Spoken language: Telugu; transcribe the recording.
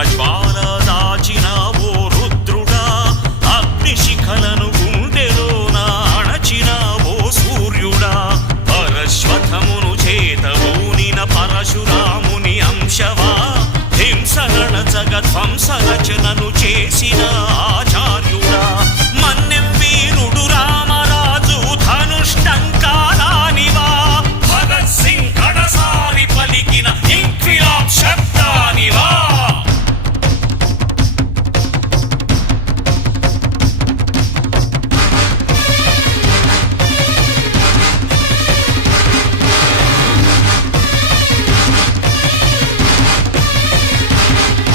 ఉగ్రజ్వాల దాచిన ఓ రుద్రుడా, అగ్నిశిఖలను గుండెలోన అణచిన ఓ సూర్యుడా, పరశ్వథమును చేతబూనిన పరశురాముని అంశవా, హింసగణ జగధ్వంస రచనను చేసిన ఆచార్యుడా, మన్నెం